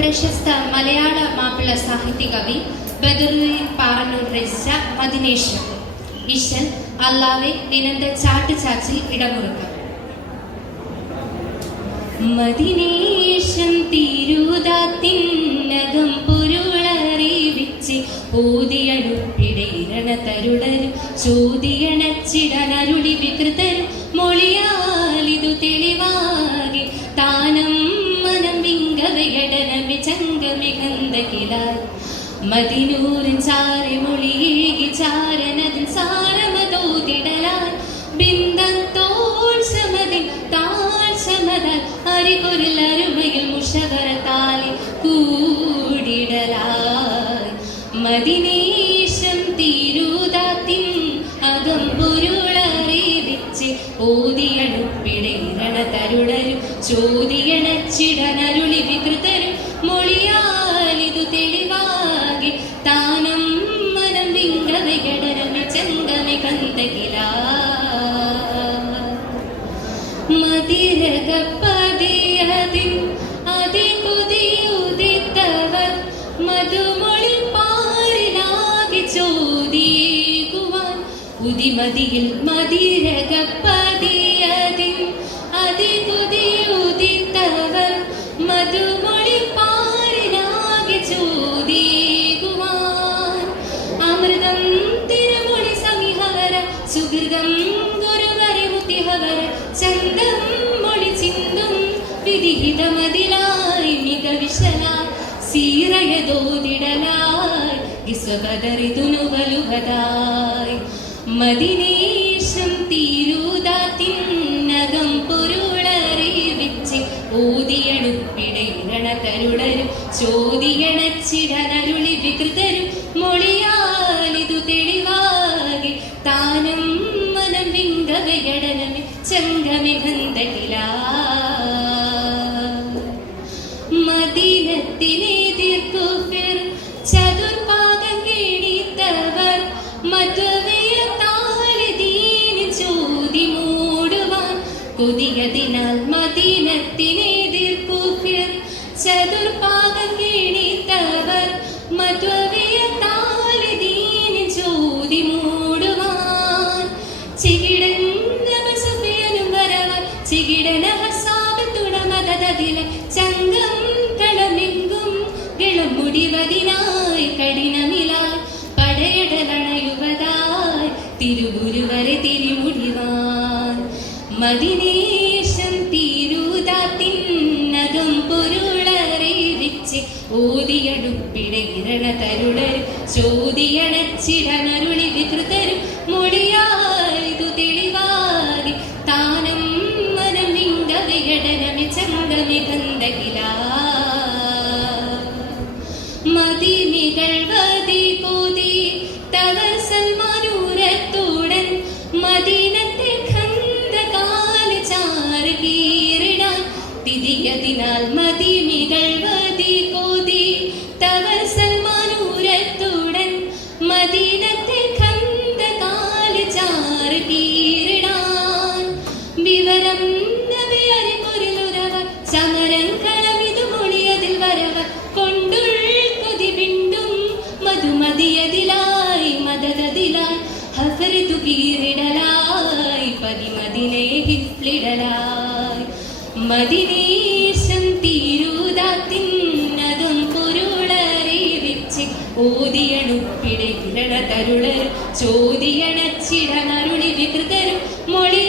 പ്രശസ്ത മലയാള മാപ്പിള സാഹിത്യ കവി ബദറുദ്ദീൻ പാറന്നൂർ രചിച്ച മദിനേഷം. ഈശൻ അല്ലാവെ നിനന്ത ചാട്ട് ചാച്ചിൽ ഇടമുറുക്കം. മദിനേഷം തിരുതാത്തിനകം പൊരുളറിവിച്ച് ഊതിയടുപ്പിടയിരണ തരുടരും ചോദിയണച്ചിടനരുളി വികൃതരും മൊഴിയാലിതു തെളിവാകി താനം മനം വിങ്കവയടനമി ചങ്കമികന്തകിലായി മദിനൂരിൻ ചാരെ മൊഴിയേകി ചാരനതിൻ സാരമതോതിടലായി ബിന്ദത്തോൾ സമതിൻ താൾ സമതാൽ അരികൊരുളരുമയിൽ മുഷവരത്താലി കൂടിടലായി മദിനേഷം തിരുതാത്തിൻ അകം പൊരുളറിവിച്ച് ഓതിയടുപ്പിടയിരണ തരുടരും ചോദിയണച്ചിടനരുളി വികൃതരും മൊഴിയാലിതു തെളിവാകി താനം മനം വിങ്കവയടനമി ചങ്കമി കന്തകിലായി മതിരകപ്പതിയതിൻ അതികുതിയുദിത്തവർ മധുമൊഴി പാരിനാകെ ചോദിയേകുവാൻ ഉദിമതിയിൽ മതിരകപ്പതിയതിൻ അതികുതിയുദിത്തവർ മധുമൊഴി പാരിനാകെ ചോദിയേകുവാൻ അമൃതം തിരുമൊഴി സമീഹവര സുഹൃതം ഗുരുവരിമുത്തിഹവര ചന്തം മൊഴി ചിന്തും വിധിഹിതമതിലായി മികവിശലായി സീറയതോതിടലായി വിശ്വകദറിതുനുവലുഹതായി മദിനേഷം തിരുതാത്തിനകം പൊരുളറിവിച്ച് ഓതിയടുപ്പിടയിരണ തരുടരും ചോദിയണച്ചിടനരുളി വികൃതരും മൊഴിയാലിതു തെളിവാകി താനം മനം വിങ്കവയടനമി ചങ്കമി ഗന്ധകിലായി മദീനത്തിനെതിർക്കുഫിർ ചതുർഭാഗം കേണിത്തവർ മധുവിയ താലിദീന് ചോദി മൂടുവാൻ കൊതിയതിനാൽ മദീനത്തിനെതിർക്കുഫിർ ചതുർഭാഗം കേണിത്തവർ മധുവിയ താലിദീന് ചോദി മൂടുവാൻ ചികിടനും വരവർ ചികിടന ഹസാബത്തുടമതതിലെ ചങ്കം കളമെങ്കും വിളമുടിവതിനായി കഠിനമിലായി പടയടലണയുവതായി തിരുഗുരുവരെ തിരിമുടിവാൻ മദിനേഷം തിരുതാത്തിനകം പൊരുളറിവിച്ച് ഓതിയടുപ്പിടയിരണ തരുടരും ചോദിയണച്ചിടനരുളി വികൃതരും മൊഴിയാലിതു തെളിവാകി താനം മനം വിങ്കവയടനമി ചങ്കമി ഗന്ധകിലായി മദിനികൾ വതി കോതി തവർ സൽമാനൂരത്തോടൻ മദീനത്തെ ഖന്തകാല ചാറ് കീറിടാൻ തിരിയതിനാൽ മദിനികൾ വതി കോതി തവർ സൽമാനൂരത്തോടൻ മദീനത്തെ ഖന്തകാല ചാറ് കീറിടാൻ വിവരം നബിയരി പൊരിലുരവർ സമരം കളമിതു മൊഴിയതിൽ വരവർ കൊണ്ടുൾ കൊതി വിണ്ടും മധുമതിയതിലായി മദതതിലായി ഹഫറിതു കീറിടലായി പതിമതിനെ ഹിഫ്ലിടലായി മദിനേഷം തിരുതാത്തിനകം പൊരുളറിവിച്ച് ഓതിയടുപ്പിടയിരണ തരുടരും ചോദിയണച്ചിടനരുളി വികൃതരും മൊഴി